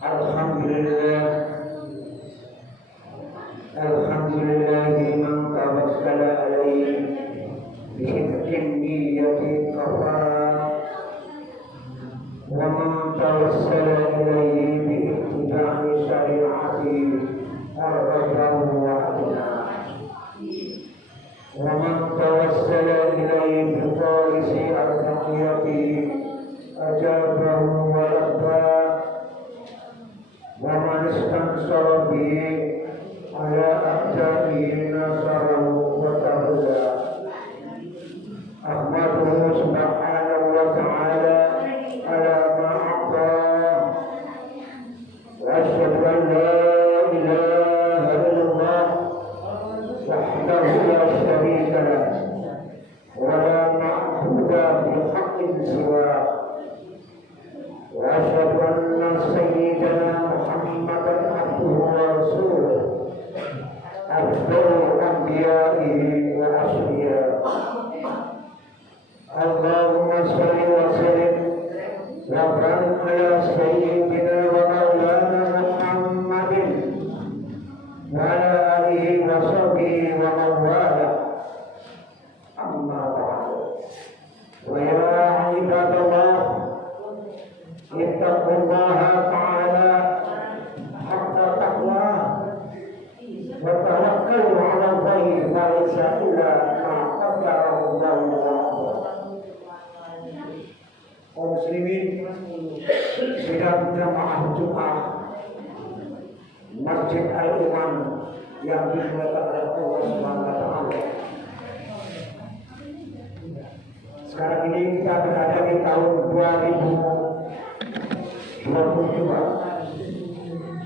Alhamdulillah, alhamdulillahi man tawassala alaihi bihifdin niyyati kafara wa man tawassala ilaihi biiqtida'i syari'ati arrafahu wa adna wa man tawassala ilaihi biqalisi al-taqiyati ajabahu wa labba wa man istansara bihi ala a'da'ihi nasarahu wa ta'ala. Ahmaduhu subhanahu wa ta'ala ala ma'ata wa asyhadu an la ilaha illallah wahdahu la syarika lah wa la ma'buda bihaqqin siwah wa asyhadu anna sayyidana Muhammadan abduhu wa rasuluh afdalul anbiya'i wa asfiya. Allahumma shalli wa sallim wa barik ala sayyidina wa maulana Muhammadin wa ala alihi wa sahbihi wa man wala. Amma ba'du. Wa ya ibadallah, ittaqullaha ta'ala haqqa taqwah wa tawakkalu 'ala Allahi wa laysa illa ma qaddarahu Allah. Kaum muslimin sedang jamaah Jumat Masjid Al-Imam yang dimuliakan oleh Allah Subhanahu wa taala. Sekarang ini kita berada di tahun 2022.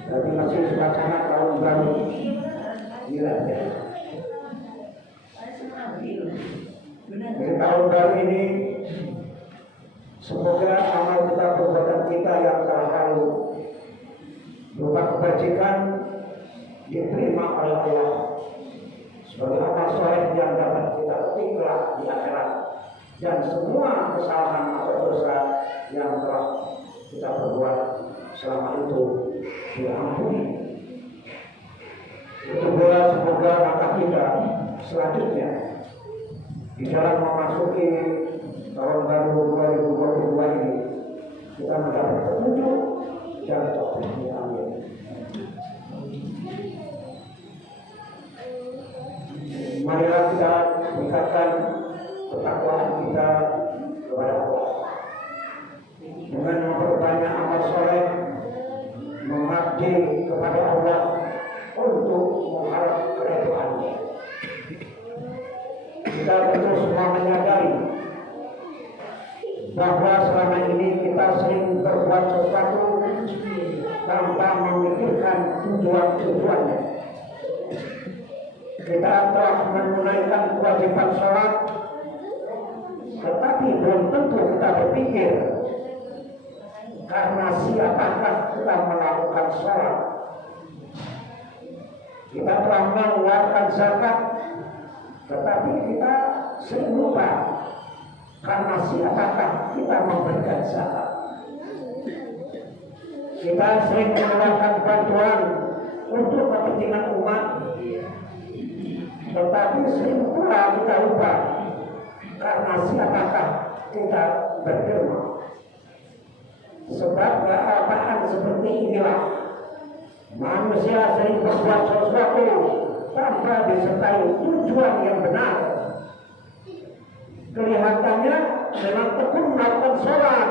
Jadi masih suasana tahun baru. Di tahun baru ini semoga amal kita, perbuatan kita yang telah lalu berupa kebajikan diterima oleh Allah sebagai amal soleh yang dapat kita petik kelak di akhirat, dan semua kesalahan atau dosa yang telah kita perbuat selama itu diampuni. Itu pula semoga langkah kita selanjutnya di dalam memasuki tahun baru 2022 ini kita mendapat petunjuk dan taufiknya. Amin. Marilah kita meningkatkan ketakwaan kita kepada Allah dengan memperbanyak amal soleh, mengabdi kepada Allah untuk mengharap keridhaan-Nya. Kita tentu semua menyadari bahwa selama ini kita sering berbuat sesuatu tanpa memikirkan tujuan-tujuannya. Kita telah menunaikan kewajiban sholat, tetapi belum tentu kita berpikir karena siapakah kita melakukan sholat. Kita telah mengeluarkan zakat, tetapi kita sering lupa karena siapakah kita memberikan zakat. Kita sering mengeluarkan bantuan untuk kepentingan umat, tetapi sering pula kita lupa karena siapakah kita berderma. Sebab keadaan seperti inilah manusia sering berbuat sesuatu tanpa disertai tujuan yang benar. Kelihatannya memang tekun melakukan sholat,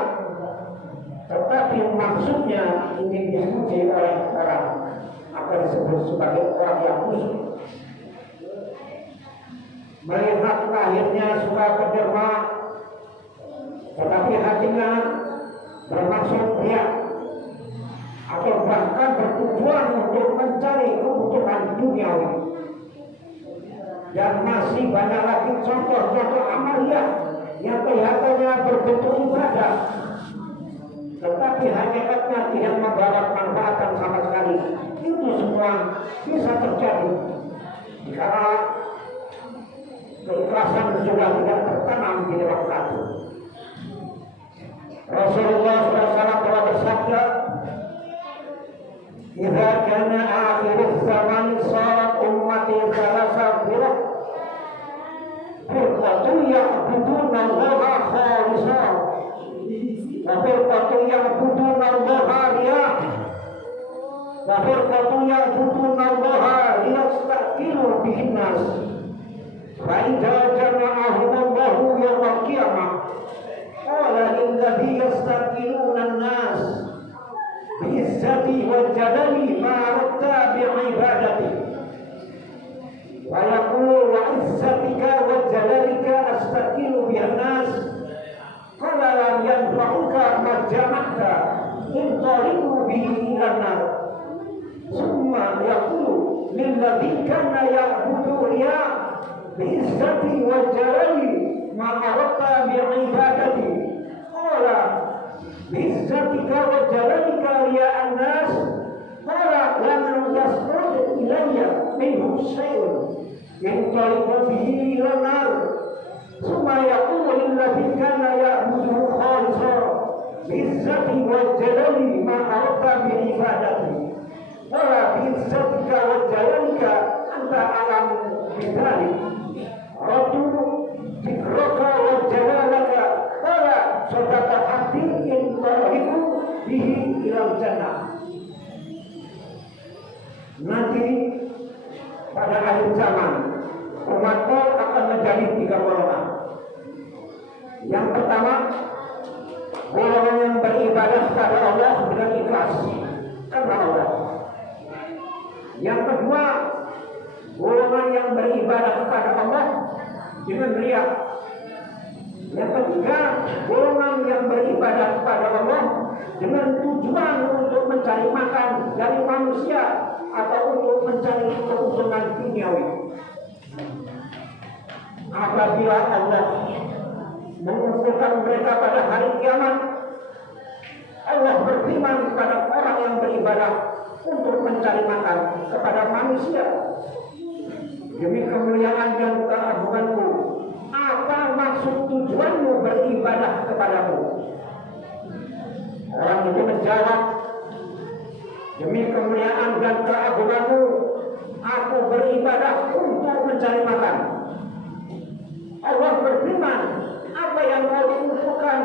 tetapi maksudnya ingin dipuji oleh orang, akan disebut sebagai orang yang khusyuk. Melihat lahirnya suka berderma, tetapi hatinya bermaksud riya, atau bahkan bertujuan untuk mencari kebutuhan duniawi. Dan masih banyak lagi contoh-contoh amalia yang kelihatannya berbentuk ibadah, tetapi hakikatnya tidak membawa manfaatan sama sekali. Itu semua bisa terjadi karena keikhlasan sudah tidak tertanam di dalam hati. Rasulullah SAW telah bersabda, idza kana akhiruz zaman sarat ummati thalatha firaq firqatun ya'buduna Allaha khalisan wa firqatun ya'buduna Allaha riya' wa firqatun ya'buduna Allaha liyastaqilu bihin nas fa idza jama'ahum Allahu yawmal qiyamah qala lilladzi yastaqiluna an-nas bi'izzati wa jalali ma aradta bi'ibadati wa yaqulu wa izzatika wa jalalika astaqilu bihan nas qala lam yanfa'uka ma jama'ta in tariqu bihi ilan nar summa yaqulu lilladzi kana ya'budu riya bi'izzati wa jalali ma aradta bi'ibadati qala bi'izzatika wa jalalika riya'an nas qala lam yasmud ilayya minhum syai'un in tariqu bihi ilan nar summa yaqulu lilladzi kana ya'budu khalisan bi'izzati wa jalali ma aradta bi'ibadati qala bi'izzatika wa jalalika anta alam bidzalik radu dzikraka wa jalalaka qala sadaqa abdi in tariqu bihi ilal jannah. Nanti pada akhir zaman umatku akan menjadi 3 golongan. Yang pertama, golongan yang beribadah kepada Allah dengan ikhlas karena Allah. Yang kedua, golongan yang beribadah kepada Allah dengan riya. Yang ketiga, golongan yang beribadah kepada Allah dengan tujuan untuk mencari makan dari manusia atau untuk mencari keuntungan duniawi. Apabila Allah mengumpulkan mereka pada hari kiamat, Allah berfirman kepada orang yang beribadah untuk mencari makan kepada manusia, demi kemuliaan dan keagunganku, apa maksud tujuanmu beribadah kepadaku? Orang itu menjawab, demi kemuliaan dan keagunganmu, aku beribadah untuk mencari makan. Allah berfirman, apa yang kau kumpulkan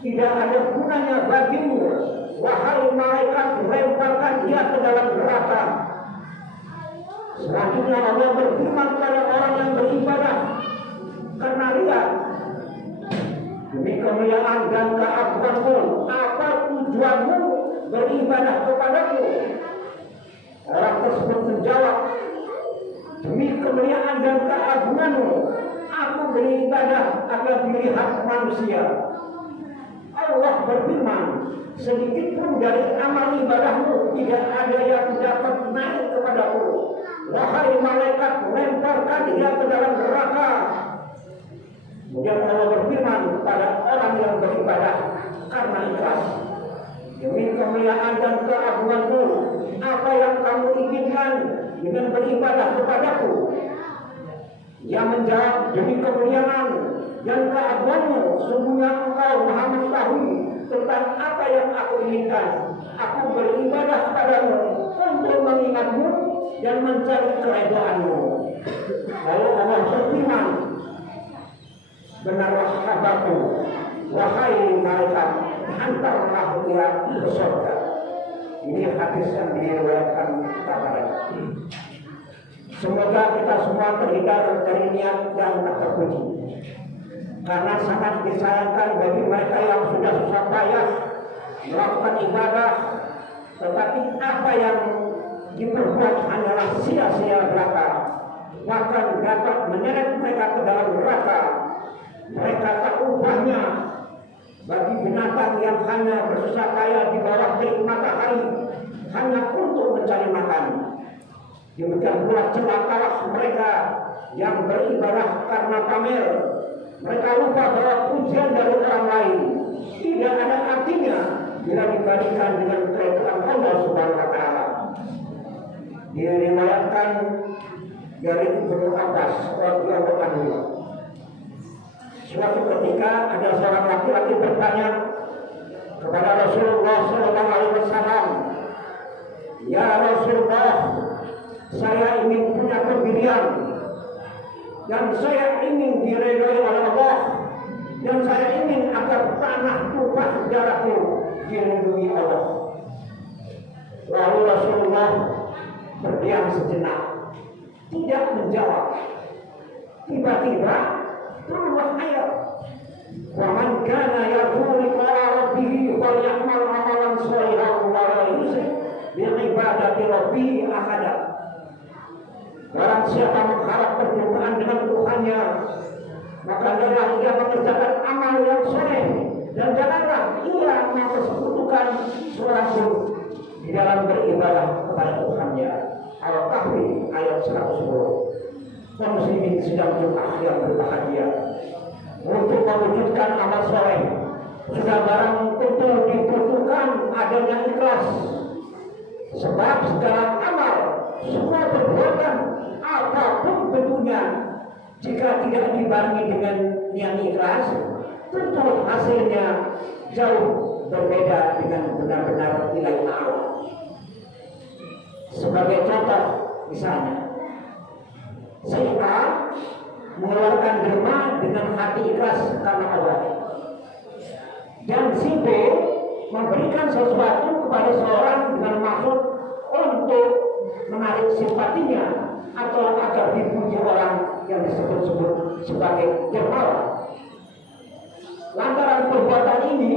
tidak ada gunanya bagimu. Wahai malaikat, lemparkan dia ke dalam neraka. Selanjutnya Allah berfirman kepada orang yang beribadah karena riya, demi kemuliaan dan keagunganmu, apa tujuanmu beribadah kepadaku? Orang tersebut menjawab, demi kemuliaan dan keagunganmu, aku beribadah agar dilihat manusia. Allah berfirman, sedikit pun dari amal ibadahmu tidak ada yang dapat naik kepadaku. Wahai malaikat, lemparkan dia ke dalam neraka. Kemudian Allah berfirman kepada orang yang beribadah karena ikhlas, demi kemuliaan dan keagunganku, apa yang kamu inginkan dengan beribadah kepadaku? Yang menjawab, demi kemuliaan dan keagunganmu, sungguhnya engkau maha mengetahui tentang apa yang aku inginkan. Aku beribadah kepadamu untuk mengingatmu dan mencari keredaanmu. Lalu Allah berfirman, benarlah kabarku, wahai malaikat, hantarlah dia ke surga. Ini hadis yang diriwayatkan Tabarani. Semoga kita semua terhindar dari niat yang tak terpuji, karena sangat disayangkan bagi mereka yang sudah susah payah melakukan ibadah, tetapi apa yang diperbuat hanyalah sia-sia belaka, bahkan dapat menyeret mereka ke dalam neraka. Mereka tak ubahnya bagi binatang yang hanya bersusah payah di bawah terik matahari hanya untuk mencari makan. Demikian pula celakalah mereka yang beribadah karena pamer. Mereka lupa bahwa pujian dari orang lain tidak ada artinya bila dibandingkan dengan keredaan Allah Subhanahu wa Ta'ala. Diriwayatkan dari Ibnu Abbas radhiyallahu anhu, suatu ketika ada seorang laki-laki bertanya kepada Rasulullah SAW, dan saya ingin diridhoi oleh Allah, dan saya ingin agar tanah tumpah darahku dilindungi Allah. Lalu Rasulullah berdiam sejenak, tidak menjawab. Tiba-tiba turunlah ayat, wa man kana yarju liqa'a rabbih falyamal amalan shalihan wa la yusyrik bi ibadati rabbih ahada. Barang siapa mengharap perjumpaan dengan Tuhannya, maka hendaklah ia mengerjakan amal yang soleh, dan janganlah ia mempersekutukan seorang pun di dalam beribadah kepada Tuhannya. Al-Kahfi ayat 110. Kaum muslimin sedang Jumat yang berbahagia untuk mewujudkan amal soleh. Sudah barang tentu dibutuhkan adanya ikhlas, sebab segala amal, semua perbuatan apapun bentuknya, jika tidak dibarengi dengan yang ikhlas, tentu hasilnya jauh berbeda dengan benar-benar nilai Allah. Sebagai contoh, misalnya si A mengeluarkan derma dengan hati ikhlas karena Allah, dan si B memberikan sesuatu kepada seorang dengan maksud untuk menarik simpatinya atau agar dipuji orang yang disebut-sebut sebagai dermawan. Lantaran perbuatan ini,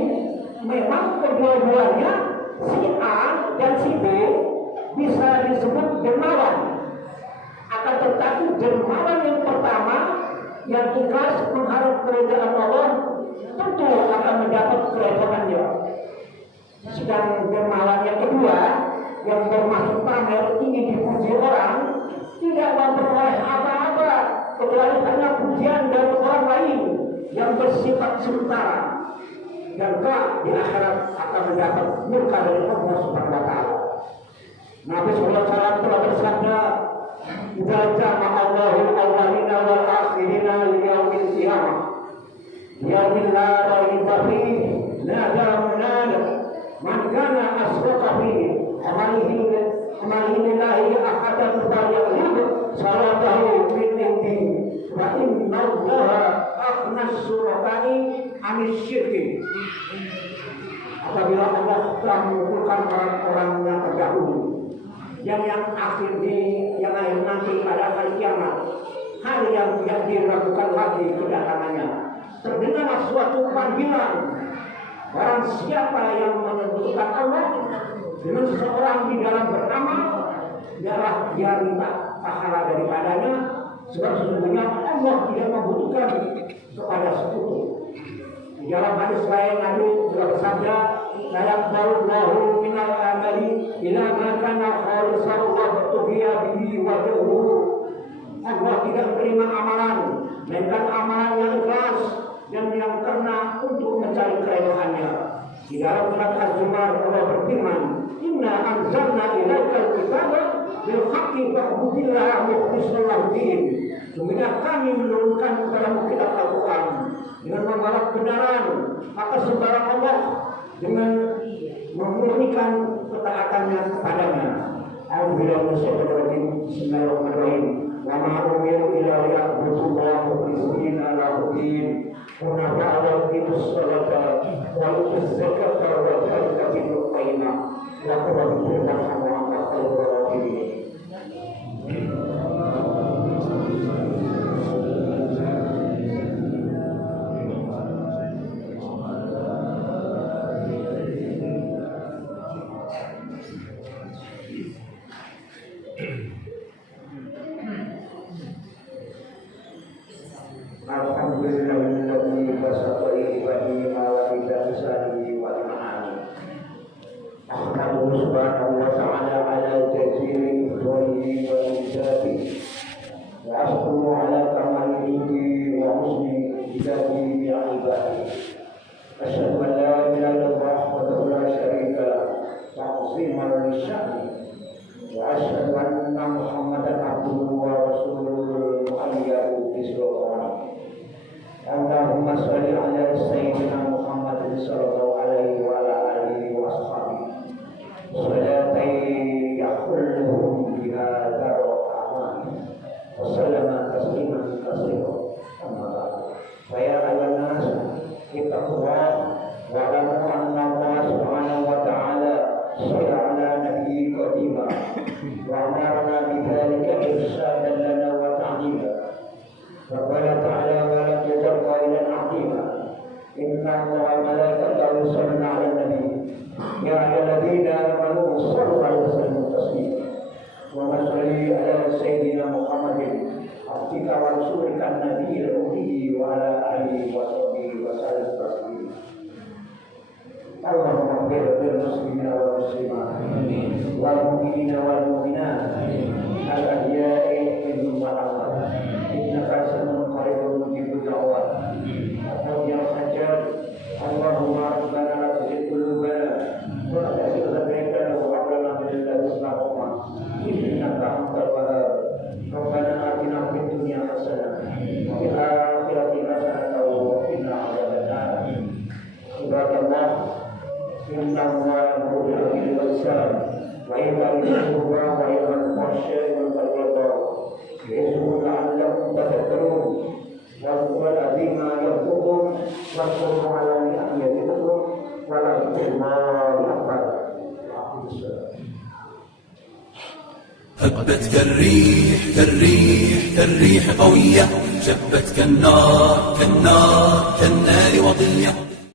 memang kedua-duanya, si A dan si B, bisa disebut dermawan. Akan tetapi dermawan yang pertama, yang ikhlas mengharap keridhaan Allah, tentu akan mendapat keridhaannya. Sedang dermawan yang kedua, yang bermaksud pamer, ingin dipuji orang, tidak memperoleh apa-apa kecuali hanya pujian dari orang lain yang bersifat sementara, dan kelak di akhirat akan mendapat murka dari Allah Subhanahu wa taala. Nabi sallallahu alaihi wasallam telah bersabda, "Idza jama'a Allahul awwalina wal akhirina li yaumil qiyamah, yaumin la raiba fihi, nada munada, man kana asraqa fihi, amalihi lillahi ahadan falyaqlib salatahu min indi, wa inna Allaha akhnas suraqai anis syirki." Apabila Allah telah mengumpulkan orang-orang yang terdahulu, yang akhir nanti pada hari kiamat, hari yang tidak diragukan lagi kedatangannya, terdengarlah suatu panggilan. Barang siapa yang menentukan Allah dengan seseorang di dalam beramal, biarlah dia minta pahala daripadanya, sebab sesungguhnya Allah tidak membutuhkan kepada sekutu. Di dalam hadis lain Nabi juga bersabda, "La yaqbalullahu minal amali ila ma kana khalisan wa tuhiya bihi wajhuhu." Allah tidak menerima amalan, melainkan amalan yang ikhlas dan yang karena untuk mencari keridhaannya. Di dalam surat Az-Zumar Allah berfirman, "Inna anzalna ilaikal kitaba bil haqqi fa'budillaha mukhlishan lahu-d-din." Sungguhnya kami menurunkan kepadamu kitab Al-Quran dengan membawa kebenaran, maka sembahlah Allah dengan memurnikan ketaatannya kepadanya. Bismillahirrahmanirrahim. Wa ma umiru illa liya'budullaha mukhlishina lahu-d-din wa yuqimus salata wa yutuz zakata wa yadhkuruna bil qayyimah wa qurratullahi wa khairur rahimin. Alhamdulillahilladzi basata ibadihi ala bidasani wa imani. Ahmadu subhanahu wa ta'ala ala jazili ifdalihi wa imdadihi, wa ashkuru ala kamalihi wa husni ibadihi bi'ibadihi. Asyhadu an la ilaha illallah wahdahu la syarika lah, ta'ziman li sya'ni, wa asyhadu anna Muhammadan abduhu wa rasuluhu mu'ayyahu bismillah. Allahumma sholli ala sayyidina Muhammadin sallallahu alaihi wa ala alihi wa ashabihi salatan yakhulluhum biha darul aman wa sallama tasliman كثيرا أما بعد فيا أيها الناس اتقوا الله واعلموا أن الله سبحانه وتعالى شرع لنا نبي قديما وأمرنا بذلك إرشادا لنا وتعليما فقال تعالى ولم يزل قائلا عظيما إن الله وملائكته يصلون على النبي يا أيها الذين آمنوا صلوا عليه وسلموا تسليما وصل على سيدنا محمد عبدك ورسولك النبي الأمي وعلى آله وصحبه وسلم تسليما اللهم اغفر للمسلمين والمسلمات والمؤمنين والمؤمنات الأحياء منهم والأموات إنك سميع قريب مجيب الدعوات يا حجاج اللهم ربنا لا تزغ قلوبنا بعد إذ هديتنا وهب لنا من لدنك رحمة إنك أنت الوهاب ربنا آتنا في الدنيا حسنة وفي الآخرة حسنة وقنا عذاب النار عباد الله إن الله يأمر بالعدل والإحسان وإيتاء ذي القربى وينهى عن الفحشاء والمنكر والبغي يعظكم لعلكم تذكرون واذكروا العظيم يذكركم واذكروا على نعم يزدكم ولذكر الله أكبر. هبت كالريح كالريح كالريح قوية شبت كالنار كالنار كالنار وضية